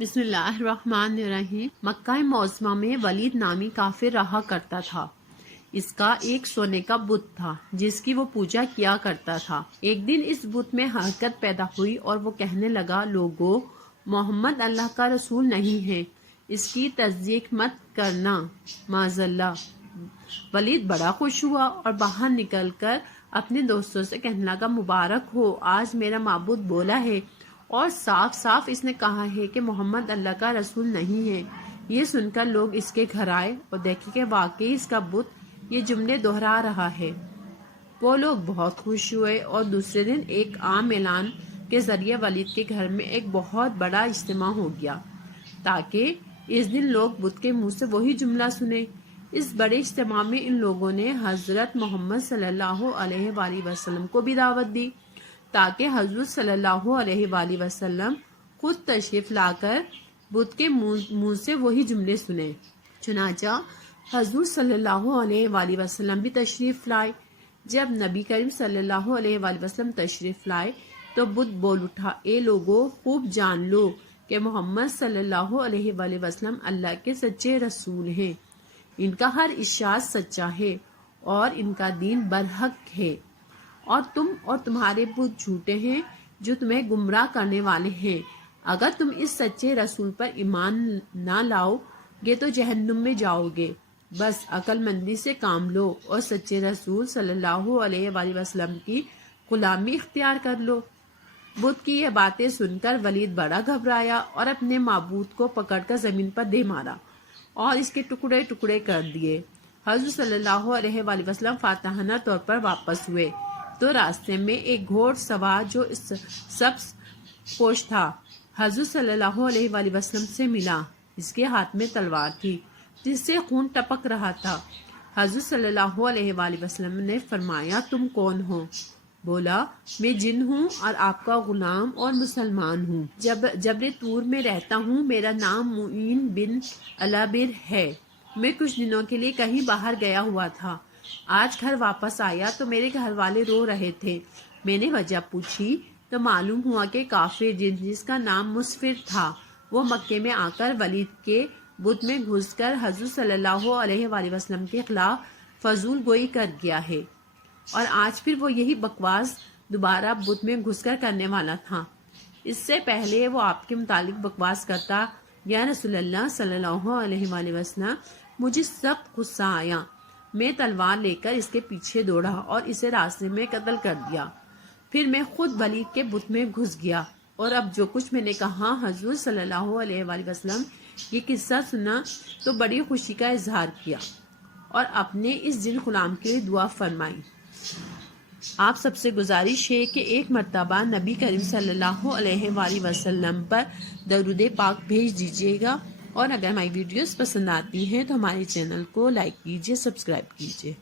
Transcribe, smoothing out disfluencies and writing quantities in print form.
بسم اللہ الرحمن الرحیم۔ مکہ معظمہ میں ولید نامی کافر رہا کرتا تھا۔ اس کا ایک سونے کا بت تھا جس کی وہ پوجا کیا کرتا تھا۔ ایک دن اس بت میں حرکت پیدا ہوئی اور وہ کہنے لگا، لوگو، محمد اللہ کا رسول نہیں ہے، اس کی تصدیق مت کرنا، معاذ اللہ۔ ولید بڑا خوش ہوا اور باہر نکل کر اپنے دوستوں سے کہنے لگا، مبارک ہو، آج میرا معبود بولا ہے اور صاف صاف اس نے کہا ہے کہ محمد اللہ کا رسول نہیں ہے۔ یہ سن کر لوگ اس کے گھر آئے اور دیکھے کہ واقعی اس کا بت یہ جملے دہرا رہا ہے۔ وہ لوگ بہت خوش ہوئے اور دوسرے دن ایک عام اعلان کے ذریعے ولید کے گھر میں ایک بہت بڑا اجتماع ہو گیا تاکہ اس دن لوگ بت کے منہ سے وہی جملہ سنیں۔ اس بڑے اجتماع میں ان لوگوں نے حضرت محمد صلی اللہ علیہ وآلہ وسلم کو بھی دعوت دی تاکہ حضور صلی اللہ علیہ وآلہ وسلم خود تشریف لا کر بت کے منہ سے وہی جملے سنیں۔ چنانچہ حضور صلی اللہ علیہ وآلہ وسلم بھی تشریف لائے۔ جب نبی کریم صلی اللہ علیہ وآلہ وسلم تشریف لائے تو بت بول اٹھا، اے لوگو، خوب جان لو کہ محمد صلی اللہ علیہ وآلہ وسلم اللہ کے سچے رسول ہیں۔ ان کا ہر ارشاد سچا ہے اور ان کا دین برحق ہے، اور تم اور تمہارے بت جھوٹے ہیں جو تمہیں گمراہ کرنے والے ہیں۔ اگر تم اس سچے رسول پر ایمان نہ لاؤ گے تو جہنم میں جاؤ گے۔ بس عقل مندی سے کام لو اور سچے رسول صلی اللہ علیہ وآلہ وسلم کی غلامی اختیار کر لو۔ بت کی یہ باتیں سن کر ولید بڑا گھبرایا اور اپنے معبود کو پکڑ کر زمین پر دے مارا اور اس کے ٹکڑے ٹکڑے کر دیے۔ حضور صلی اللہ علیہ وآلہ وسلم فاتحانہ طور پر واپس ہوئے تو راستے میں ایک گھوڑ سوار جو سبز پوش تھا حضور صلی اللہ علیہ وآلہ وسلم سے ملا۔ اس کے ہاتھ میں تلوار تھی جس سے خون ٹپک رہا تھا۔ حضور صلی اللہ علیہ وآلہ وسلم نے فرمایا، تم کون ہو؟ بولا، میں جن ہوں اور آپ کا غلام اور مسلمان ہوں۔ جبل طور میں رہتا ہوں، میرا نام معین بن الابر ہے۔ میں کچھ دنوں کے لیے کہیں باہر گیا ہوا تھا۔ آج گھر واپس آیا تو میرے گھر والے رو رہے تھے۔ میں نے وجہ پوچھی تو معلوم ہوا کہ کافر جن جس کا نام مسفر تھا وہ مکے میں آ کر ولید کے بت میں گھس کر حضور صلی اللہ علیہ وآلہ وسلم کے خلاف فضول گوئی کر گیا ہے، اور آج پھر وہ یہی بکواس دوبارہ بت میں گھس کر کرنے والا تھا۔ اس سے پہلے وہ آپ کے متعلق بکواس کرتا، یا رسول اللہ صلی اللہ علیہ وآلہ وسلم، مجھے سخت غصہ آیا۔ میں تلوار لے کر اس کے پیچھے دوڑا اور اسے راستے میں قتل کر دیا۔ پھر میں خود ولید کے بت میں گھس گیا، اور اب جو کچھ میں نے کہا، حضور صلی اللہ علیہ وآلہ وسلم یہ قصہ سنا تو بڑی خوشی کا اظہار کیا اور اپنے اس جن غلام کے لیے دعا فرمائی۔ آپ سب سے گزارش ہے کہ ایک مرتبہ نبی کریم صلی اللہ علیہ وآلہ وسلم پر درود پاک بھیج دیجیے گا، اور اگر ہماری ویڈیوز پسند آتی ہیں تو ہمارے چینل کو لائک کیجیے، سبسکرائب کیجیے۔